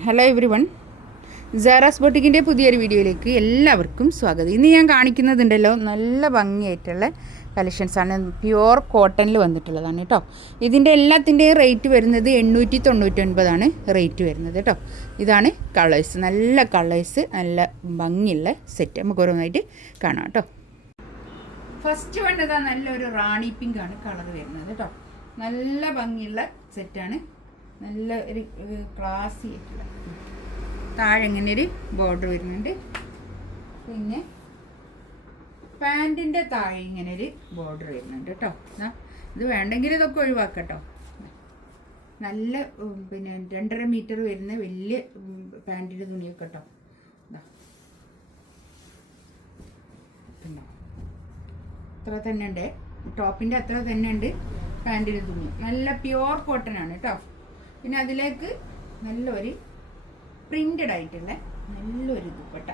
Hello every one, Sara's ബൊട്ടിക്കിൻ്റെ പുതിയൊരു വീഡിയോയിലേക്ക് എല്ലാവർക്കും സ്വാഗതം. ഇന്ന് ഞാൻ കാണിക്കുന്നതുണ്ടല്ലോ നല്ല ഭംഗിയായിട്ടുള്ള കളക്ഷൻസാണ്. പ്യുവർ കോട്ടണിൽ വന്നിട്ടുള്ളതാണ് കേട്ടോ. ഇതിൻ്റെ എല്ലാത്തിൻ്റെയും റേറ്റ് വരുന്നത് 899 റേറ്റ് വരുന്നത് കേട്ടോ. ഇതാണ് കളേഴ്സ്, നല്ല കളേഴ്സ്, നല്ല ഭംഗിയുള്ള സെറ്റ്. നമുക്ക് ഓരോന്നായിട്ട് കാണാം കേട്ടോ. ഫസ്റ്റ് വേണ്ടതാ നല്ലൊരു റാണി പിങ്ക് ആണ് കളർ വരുന്നത് കേട്ടോ. നല്ല ഭംഗിയുള്ള സെറ്റാണ്, നല്ല ഒരു ക്ലാസി ആയിട്ടുള്ള. താഴെ ഇങ്ങനെ ഒരു ബോർഡർ വരുന്നുണ്ട്. പിന്നെ പാൻറ്റിൻ്റെ താഴെ ഇങ്ങനെ ഒരു ബോർഡർ വരുന്നുണ്ട് കേട്ടോ. ഇത് വേണ്ടെങ്കിൽ ഇതൊക്കെ ഒഴിവാക്കട്ടോ. നല്ല പിന്നെ 2.5 മീറ്റർ വരുന്ന വലിയ പാൻറ്റിൻ്റെ തുണിയൊക്കെ കേട്ടോ. അത്ര തന്നെ ഉണ്ട്, ടോപ്പിൻ്റെ അത്ര തന്നെ ഉണ്ട് പാൻറ്റിൻ്റെ തുണി. നല്ല പ്യുവർ കോട്ടൺ ആണ് കേട്ടോ. പിന്നെ അതിലേക്ക് നല്ലൊരു പ്രിൻ്റഡ് ആയിട്ടുള്ള നല്ലൊരു ദുപ്പട്ട,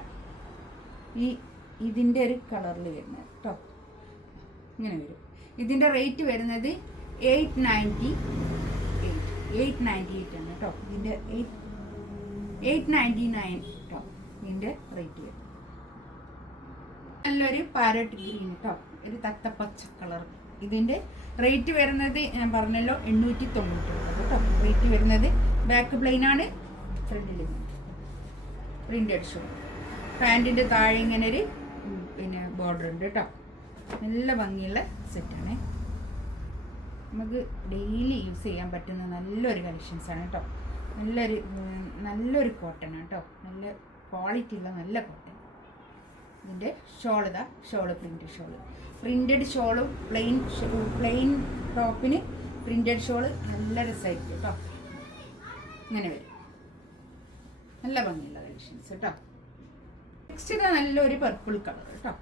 ഇതിൻ്റെ ഒരു കളറിൽ വരുന്നത് കേട്ടോ. ഇങ്ങനെ വരും. ഇതിൻ്റെ റേറ്റ് വരുന്നത് 898 ആണ് കേട്ടോ. ഇതിൻ്റെ 899 കേട്ടോ ഇതിൻ്റെ റേറ്റ് വരും. നല്ലൊരു പാരറ്റ് ഗ്രീൻ കേട്ടോ, ഒരു തത്തപ്പച്ച കളർ. ഇതിൻ്റെ റേറ്റ് വരുന്നത് ഞാൻ പറഞ്ഞല്ലോ 899 കേട്ടോ റേറ്റ് വരുന്നത്. ബാക്ക് പ്ലെയിനാണ്, ഫ്രണ്ടിൽ പ്രിൻ്റഡ് ഷോ. പാൻറ്റിൻ്റെ താഴെ ഇങ്ങനെ ഒരു പിന്നെ ബോർഡർ ഉണ്ട് കേട്ടോ. നല്ല ഭംഗിയുള്ള സെറ്റാണ്, നമുക്ക് ഡെയിലി യൂസ് ചെയ്യാൻ പറ്റുന്ന നല്ലൊരു കളക്ഷൻസാണ് കേട്ടോ. നല്ലൊരു കോട്ടൺ കേട്ടോ, നല്ല ക്വാളിറ്റി ഉള്ള നല്ല കോട്ടൺ. ഇതിൻ്റെ ഷോൾ ഇതാ, ഷോള് പ്രിൻ്റഡ് ഷോളും പ്ലെയിൻ ടോപ്പിന് പ്രിൻ്റഡ് ഷോള് നല്ല രസമായിരിക്കും കേട്ടോ. ഇങ്ങനെ വരും, നല്ല ഭംഗിയുള്ള കളക്ഷൻസ് കേട്ടോ. നെക്സ്റ്റ് ഇതാ നല്ലൊരു പർപ്പിൾ കളർ കേട്ടോ.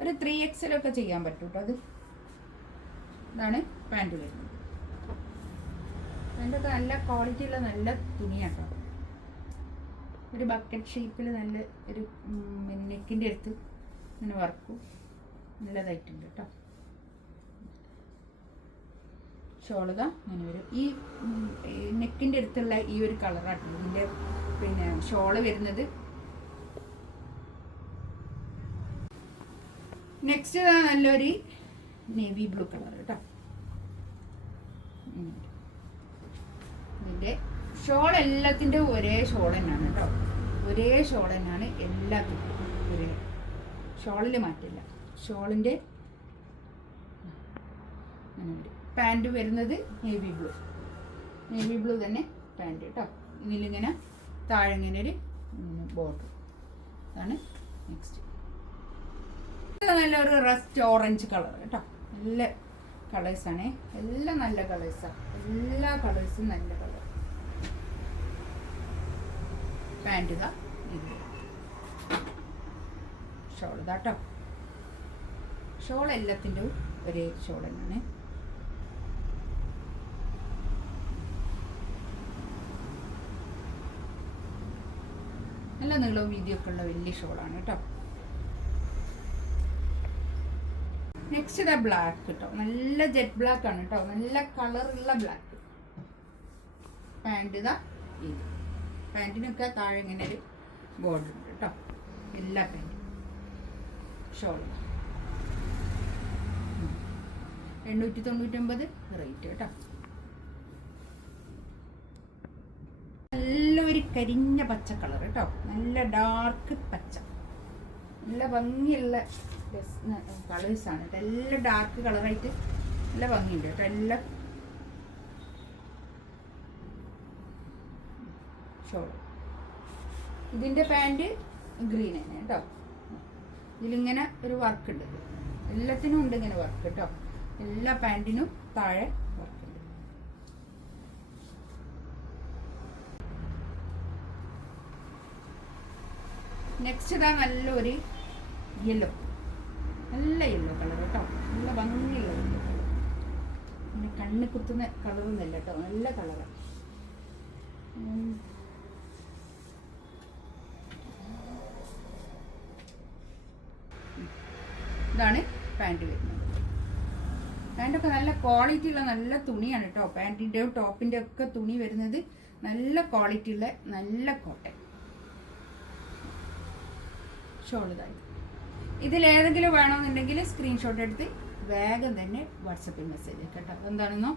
ഒരു 3XL ഒക്കെ ചെയ്യാൻ പറ്റും കേട്ടോ. ഇതാണ് പാൻറ് വരുന്നത്. പാൻറ്റൊക്കെ നല്ല ക്വാളിറ്റി ഉള്ള നല്ല തുണിയാണ് കേട്ടോ. ഒരു ബക്കറ്റ് ഷേപ്പിൽ നല്ല ഒരു നെക്കിൻ്റെ അടുത്ത് ഇങ്ങനെ വർക്കും നല്ലതായിട്ടുണ്ട് കേട്ടോ. ഷോളുക അങ്ങനെ വരും. ഈ നെക്കിൻ്റെ അടുത്തുള്ള ഈ ഒരു കളറാട്ടോ ഇതിൻ്റെ പിന്നെ ഷോള് വരുന്നത്. നെക്സ്റ്റ് നല്ലൊരു നേവി ബ്ലൂ കളർ കേട്ടോ. ഇതിൻ്റെ ഷോൾ എല്ലാത്തിൻ്റെ ഒരേ ഷോൾ തന്നെയാണ് കേട്ടോ. ഒരേ ഷോൾ തന്നെയാണ് എല്ലാത്തിനും, ഒരേ ഷോളിൽ മാറ്റില്ല. ഷോളിൻ്റെ പാൻറ് വരുന്നത് നേവി ബ്ലൂ തന്നെ പാൻറ് കേട്ടോ. ഇതിലിങ്ങനെ താഴെ ഇങ്ങനെ ഒരു ബോർഡർ. അതാണ് നെക്സ്റ്റ്. നല്ലൊരു റസ്റ്റ് ഓറഞ്ച് കളർ കേട്ടോ. നല്ല കളേഴ്സാണ്, എല്ലാം നല്ല കളേഴ്സാണ്, എല്ലാ കളേഴ്സും നല്ല കളർ. പാൻറ് ഇതാ, ഇത് ഷോൾ ഇതാട്ടോ. ഷോൾ എല്ലാത്തിൻ്റെ ഒരേ ഷോൾ തന്നെയാണ്. നല്ല നീളവും വീതിയൊക്കെ ഉള്ള വലിയ ഷോളാണ് കേട്ടോ. നെക്സ്റ്റ് ഇതാ ബ്ലാക്ക് കേട്ടോ. നല്ല ജെറ്റ് ബ്ലാക്ക് ആണ് കേട്ടോ, നല്ല കളറുള്ള ബ്ലാക്ക്. പാൻറ് ഇതാ, ഇത് പാൻറ്റിനൊക്കെ താഴെ ഇങ്ങനെ ഒരു ബോർഡർ ഉണ്ട് കേട്ടോ. എല്ലാ പാൻറ്റും ഷോൾ 899 റേറ്റ് കേട്ടോ. നല്ലൊരു കരിഞ്ഞ പച്ച കളർ കേട്ടോ, നല്ല ഡാർക്ക് പച്ച, നല്ല ഭംഗിയുള്ള കളേഴ്സാണ് കേട്ടോ. എല്ലാം ഡാർക്ക് കളറായിട്ട് നല്ല ഭംഗിയുണ്ട് കേട്ടോ. എല്ലാം ഷോൾ. ഇതിൻ്റെ പാൻറ് ഗ്രീൻ തന്നെ കേട്ടോ. ഇതിലിങ്ങനെ ഒരു വർക്ക് ഉണ്ട്, എല്ലാത്തിനും ഉണ്ട് ഇങ്ങനെ വർക്ക് കേട്ടോ. എല്ലാ പാൻറ്റിനും താഴെ വർക്ക് ഉണ്ട്. നെക്സ്റ്റ് ഇതാ നല്ലൊരു യെല്ലോ, നല്ല യെല്ലോ കളർ കേട്ടോ. നല്ല ഭംഗിയുള്ള യെല്ലോ കളർ, പിന്നെ കണ്ണ് കുത്തുന്ന കളറൊന്നുമല്ല കേട്ടോ, നല്ല കളറാണ്. ഇതാണ് പാൻറ് വരുന്നത്. പാൻറ്റൊക്കെ നല്ല ക്വാളിറ്റി ഉള്ള നല്ല തുണിയാണ് കേട്ടോ. പാൻറ്റിൻ്റെയും ടോപ്പിൻ്റെ ഒക്കെ തുണി വരുന്നത് നല്ല ക്വാളിറ്റി ഉള്ള നല്ല കോട്ടൺ. ഷോൾ ഇതായി. ഇതിലേതെങ്കിലും വേണമെന്നുണ്ടെങ്കിൽ സ്ക്രീൻഷോട്ട് എടുത്ത് വേഗം തന്നെ വാട്സപ്പിൽ മെസ്സേജ് കേട്ടോ. എന്താണെന്നോ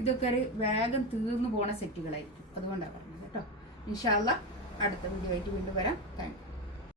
ഇതൊക്കെ ഒരു വേഗം തീർന്നു പോണ സെറ്റുകളായിരിക്കും, അതുകൊണ്ടാണ് പറഞ്ഞത് കേട്ടോ. ഇൻഷാ അല്ലാഹ് അടുത്ത വീഡിയോ ആയിട്ട് വീണ്ടും വരാം. Thank you.